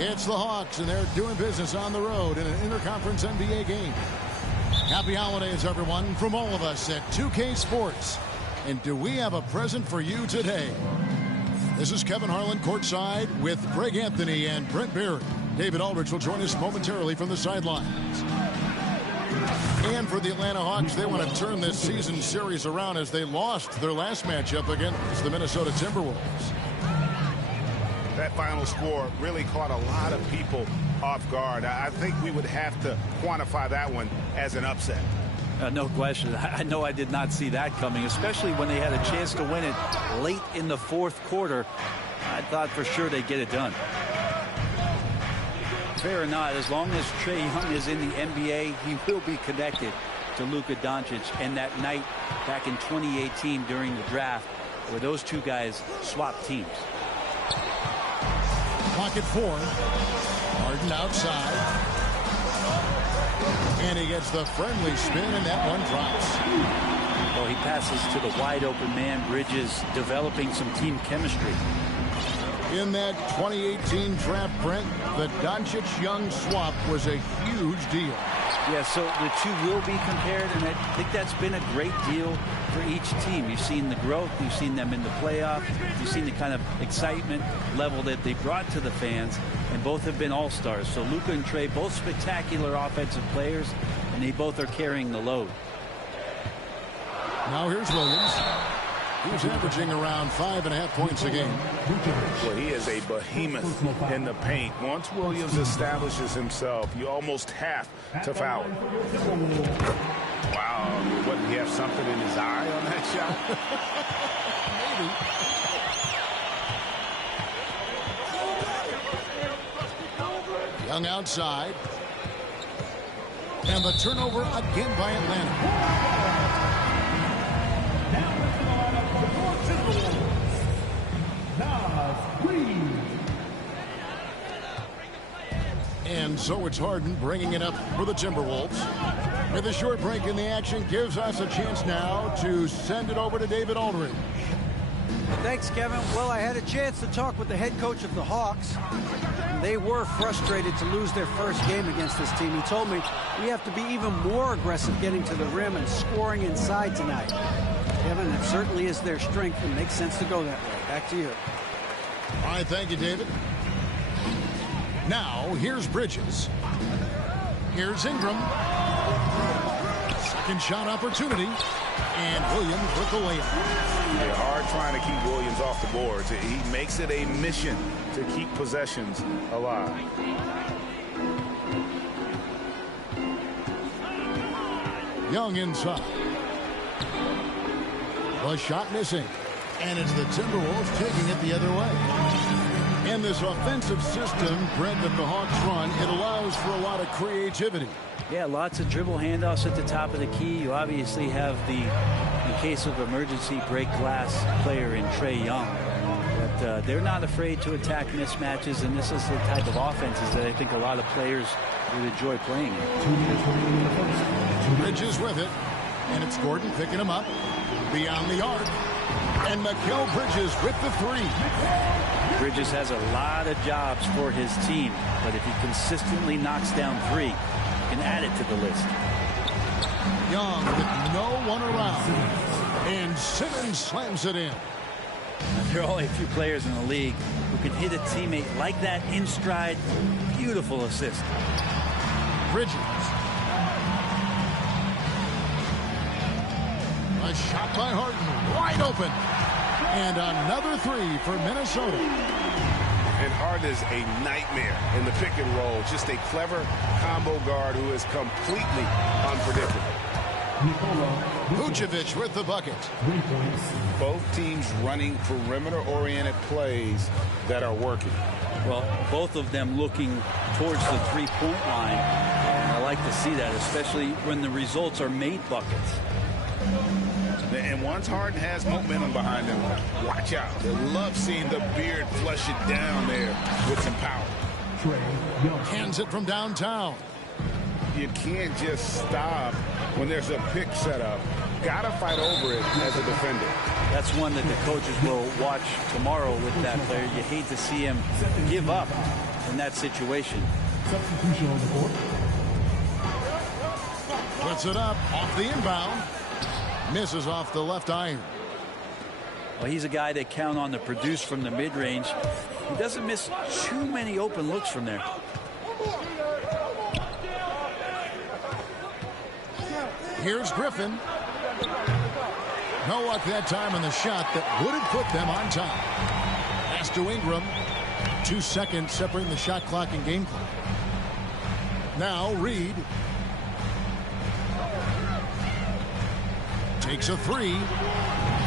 It's the Hawks, and they're doing business on the road in an interconference NBA game. Happy holidays, everyone, from all of us at 2K Sports. And do we have a present for you today? This is Kevin Harlan courtside with Greg Anthony and Brent Barry. David Aldridge will join us momentarily from the sidelines. And for the Atlanta Hawks, they want to turn this season series around as they lost their last matchup against the Minnesota Timberwolves. That final score really caught a lot of people off guard. I think we would have to quantify that one as an upset. No question. I know I did not see that coming, especially when they had a chance to win it late in the fourth quarter. I thought for sure they'd get it done. Fair or not, as long as Trae Young is in the NBA, he will be connected to Luka Doncic. And that night back in 2018 during the draft where those two guys swapped teams. Pocket four. Harden outside. And he gets the friendly spin, and that one drops. Well, he passes to the wide open man. Bridges developing some team chemistry. In that 2018 draft, Brent, the Doncic-Young swap was a huge deal. Yeah, so the two will be compared, and I think that's been a great deal for each team. You've seen the growth, you've seen them in the playoff, you've seen the kind of excitement level that they brought to the fans, and both have been all-stars. So Luka and Trae, both spectacular offensive players, and they both are carrying the load. Now here's Williams. He's averaging around 5.5 points a game. Well, he is a behemoth in the paint. Once Williams establishes himself, you almost have to foul him. Wow, wouldn't he have something in his eye on that shot? Maybe. Young outside. And the turnover again by Atlanta. And so it's Harden bringing it up for the Timberwolves. With a short break in the action, gives us a chance now to send it over to David Aldridge. Thanks, Kevin. Well, I had a chance to talk with the head coach of the Hawks. They were frustrated to lose their first game against this team. He told me we have to be even more aggressive getting to the rim and scoring inside tonight. Kevin, it certainly is their strength. It makes sense to go that way. Back to you. All right, thank you, David. Now, here's Bridges. Here's Ingram. Second shot opportunity. And Williams with the layup. They're hard trying to keep Williams off the boards. He makes it a mission to keep possessions alive. Young inside. The shot missing. And it's the Timberwolves taking it the other way. And this offensive system, Brent, that the Hawks run, it allows for a lot of creativity. Yeah, lots of dribble handoffs at the top of the key. You obviously have the, in case of emergency, break glass player in Trae Young. But they're not afraid to attack mismatches, and this is the type of offenses that I think a lot of players would enjoy playing in. Bridges with it, and it's Gordon picking him up beyond the arc. And Mikal Bridges with the three. Bridges has a lot of jobs for his team, but if he consistently knocks down three, he can add it to the list. Young with no one around, and Simmons slams it in. There are only a few players in the league who can hit a teammate like that in stride. Beautiful assist. Bridges. A shot by Harden, wide open. And another three for Minnesota. And Harden is a nightmare in the pick and roll. Just a clever combo guard who is completely unpredictable. Vucevic with the bucket. Both teams running perimeter-oriented plays that are working. Well, both of them looking towards the three-point line. I like to see that, especially when the results are made buckets. And once Harden has momentum behind him, watch out. They love seeing the beard flush it down there with some power. Hands it from downtown. You can't just stop when there's a pick set up. Got to fight over it as a defender. That's one that the coaches will watch tomorrow with that player. You hate to see him give up in that situation. Substitution on the court. Puts it up off the inbound. Misses off the left iron. Well, he's a guy that count on to produce from the mid-range. He doesn't miss too many open looks from there. Here's Griffin. No luck that time on the shot that would have put them on top. Pass to Ingram. 2 seconds separating the shot clock and game clock. Now Reed. Takes a three.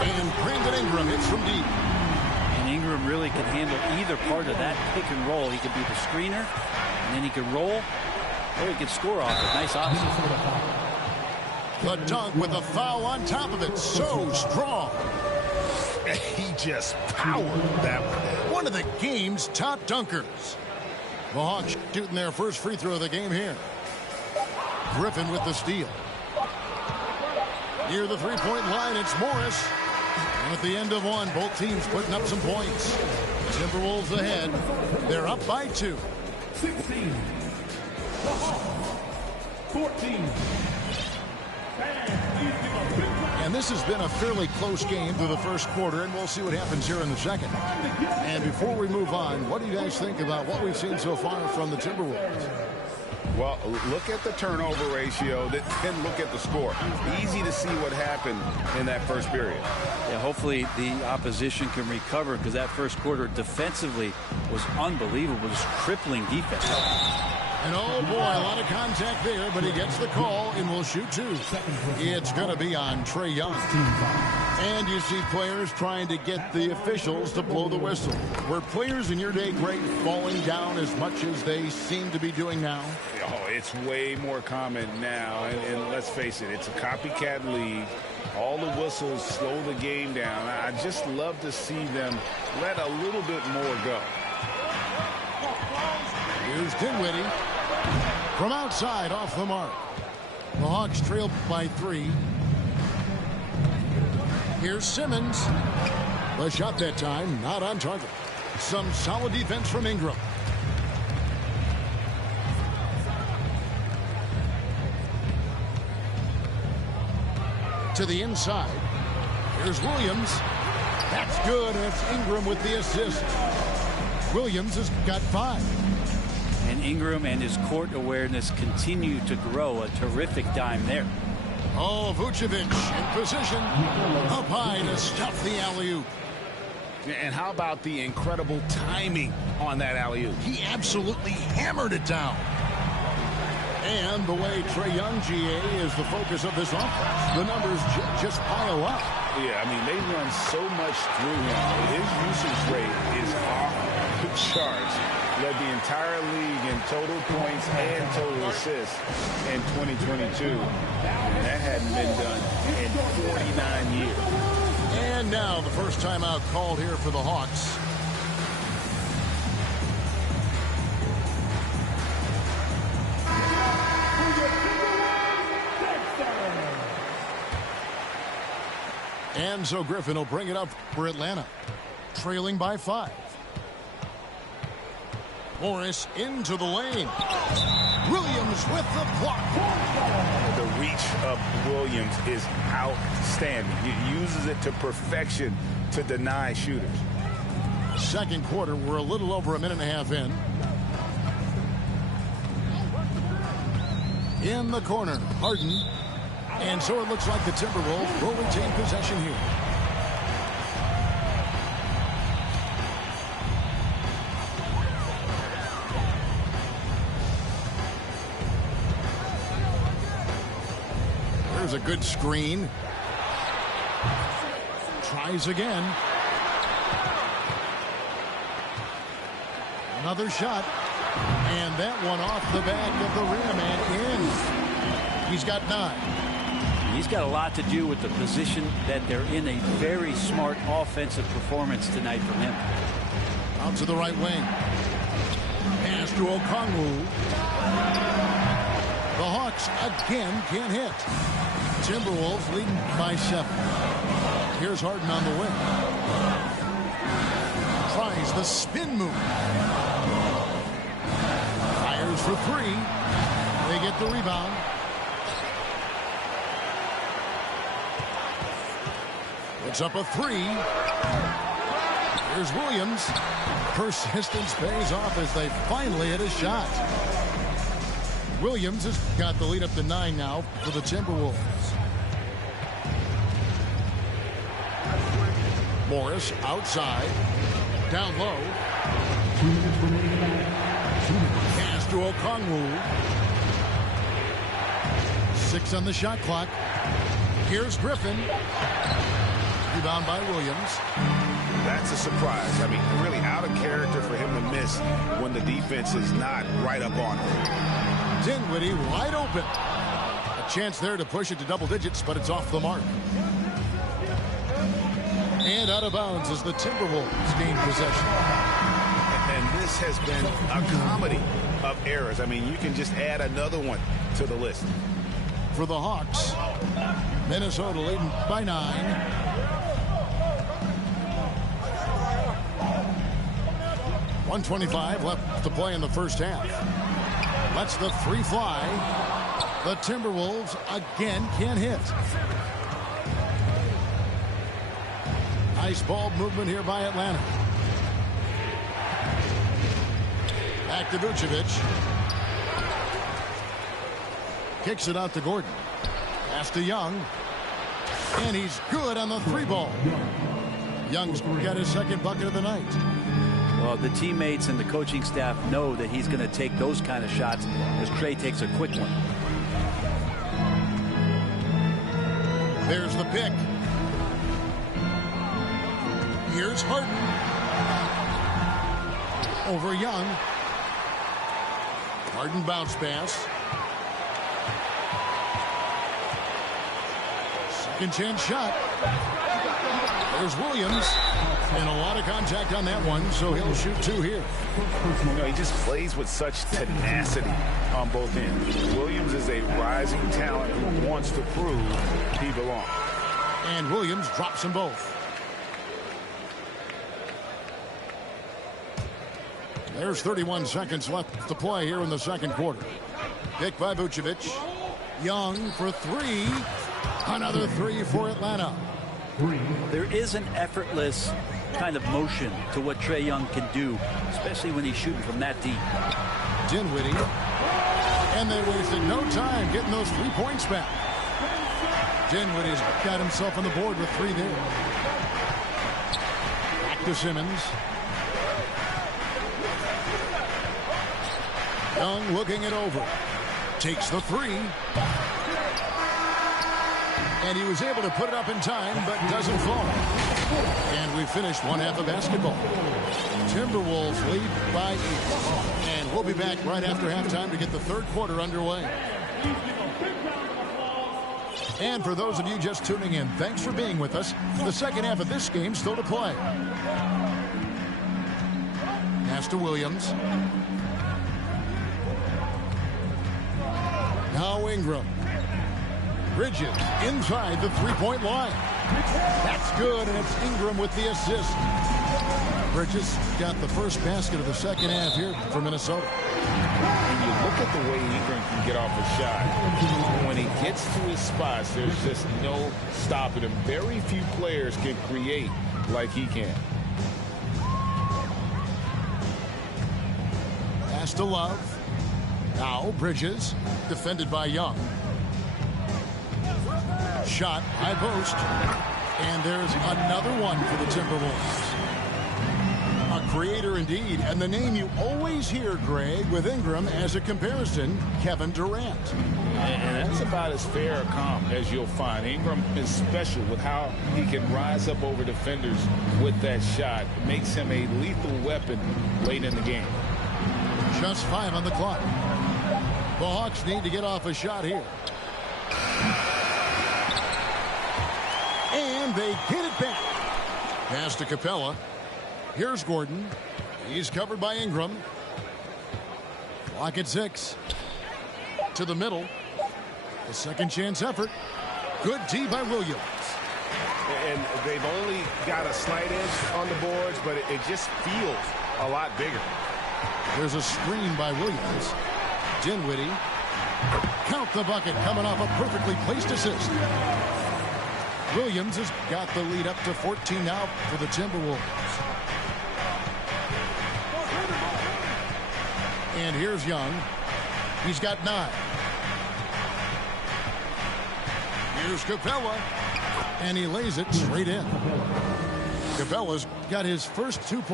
And Brandon Ingram hits from deep. And Ingram really can handle either part of that pick and roll. He could be the screener, and then he could roll, or he could score off it. Nice option. The dunk with a foul on top of it. So strong. He just powered that one. One of the game's top dunkers. The Hawks shooting their first free throw of the game here. Griffin with the steal. Near the three-point line, it's Morris. And at the end of one, both teams putting up some points. Timberwolves ahead. They're up by 2. 16. 14. And this has been a fairly close game through the first quarter, and we'll see what happens here in the second. And before we move on, what do you guys think about what we've seen so far from the Timberwolves? Well, look at the turnover ratio, then look at the score. Easy to see what happened in that first period. Yeah, hopefully the opposition can recover, because that first quarter defensively was unbelievable. Just crippling defense. And oh boy, a lot of contact there, but he gets the call and will shoot 2. It's going to be on Trae Young. And you see players trying to get the officials to blow the whistle. Were players in your day great falling down as much as they seem to be doing now? Oh, it's way more common now. And let's face it, it's a copycat league. All the whistles slow the game down. I just love to see them let a little bit more go. Here's Dinwiddie from outside off the mark. The Hawks trail by 3. Here's Simmons. The shot that time not on target. Some solid defense from Ingram. To the inside. Here's Williams. That's good. That's Ingram with the assist. Williams has got 5. And Ingram and his court awareness continue to grow. A terrific dime there. Oh, Vucevic in position. Up high to stuff the alley-oop. And how about the incredible timing on that alley-oop? He absolutely hammered it down. And the way Trae Young, GA, is the focus of this offense. The numbers just pile up. Yeah, I mean, they run so much through him. His usage rate is off the charts. Led the entire league in total points and total assists in 2022. And that hadn't been done in 49 years. And now the first timeout called here for the Hawks. And so Griffin will bring it up for Atlanta, trailing by 5. Morris into the lane. Williams with the block. The reach of Williams is outstanding. He uses it to perfection to deny shooters. Second quarter, we're a little over a minute and a half in. In the corner, Harden. And so it looks like the Timberwolves will retain possession here. There's a good screen. Tries again. Another shot. And that one off the back of the rim and in. He's got 9. He's got a lot to do with the position that they're in. A very smart offensive performance tonight from him. Out to the right wing. Pass to Okongwu. The Hawks again can't hit. Timberwolves leading by 7. Here's Harden on the wing. Tries the spin move. for three. They get the rebound. It's up a three. Here's Williams. Persistence pays off as they finally hit a shot. Williams has got the lead up to 9 now for the Timberwolves. Morris outside. Down low. Pass to Okongwu. 6 on the shot clock. Here's Griffin. Rebound by Williams. That's a surprise. I mean, really out of character for him to miss when the defense is not right up on him. Dinwiddie wide open. A chance there to push it to double digits, but it's off the mark. And out of bounds as the Timberwolves gain possession. And this has been a comedy of errors. I mean, you can just add another one to the list. For the Hawks, Minnesota leading by 9. .125 left to play in the first half. Lets the three fly. The Timberwolves again can't hit. Nice ball movement here by Atlanta. Back to Vucevic. Kicks it out to Gordon. Pass to Young. And he's good on the three ball. Young's got his second bucket of the night. Well, the teammates and the coaching staff know that he's going to take those kind of shots as Trae takes a quick one. There's the pick. Here's Harden. Over Young. Harden bounce pass. Second chance shot. There's Williams. And a lot of contact on that one, so he'll shoot 2 here. You know, he just plays with such tenacity on both ends. Williams is a rising talent who wants to prove he belongs. And Williams drops them both. There's 31 seconds left to play here in the second quarter. Pick by Vucevic. Young for 3. Another 3 for Atlanta. There is an effortless kind of motion to what Trae Young can do, especially when he's shooting from that deep. Dinwiddie. And they wasted no time getting those 3 points back. Dinwiddie's got himself on the board with 3 there. Back to Simmons. Young looking it over. Takes the 3. And he was able to put it up in time, but doesn't fall. And we finished one half of basketball. Timberwolves lead by 8. And we'll be back right after halftime to get the third quarter underway. And for those of you just tuning in, thanks for being with us. The second half of this game still to play. Pass to Williams. Now Ingram. Bridges inside the three-point line. That's good, and it's Ingram with the assist. Bridges got the first basket of the second half here for Minnesota. When you look at the way Ingram can get off a shot, when he gets to his spots, there's just no stopping him. Very few players can create like he can. Pass to Love. Now Bridges, defended by Young. Shot, high post. And there's another one for the Timberwolves. A creator indeed, and the name you always hear, Greg, with Ingram as a comparison, Kevin Durant. And that's about as fair a comp as you'll find. Ingram is special with how he can rise up over defenders with that shot. It makes him a lethal weapon late in the game. Just 5 on the clock. The Hawks need to get off a shot here. And they get it back. Pass to Capella. Here's Gordon. He's covered by Ingram. Clock at 6. To the middle. A second chance effort. Good D by Williams. And they've only got a slight edge on the boards, but it just feels a lot bigger. There's a screen by Williams. Dinwiddie. Count the bucket, coming off a perfectly placed assist. Williams has got the lead up to 14 now for the Timberwolves. And here's Young. He's got 9. Here's Capella. And he lays it straight in. Capella's got his first 2 points.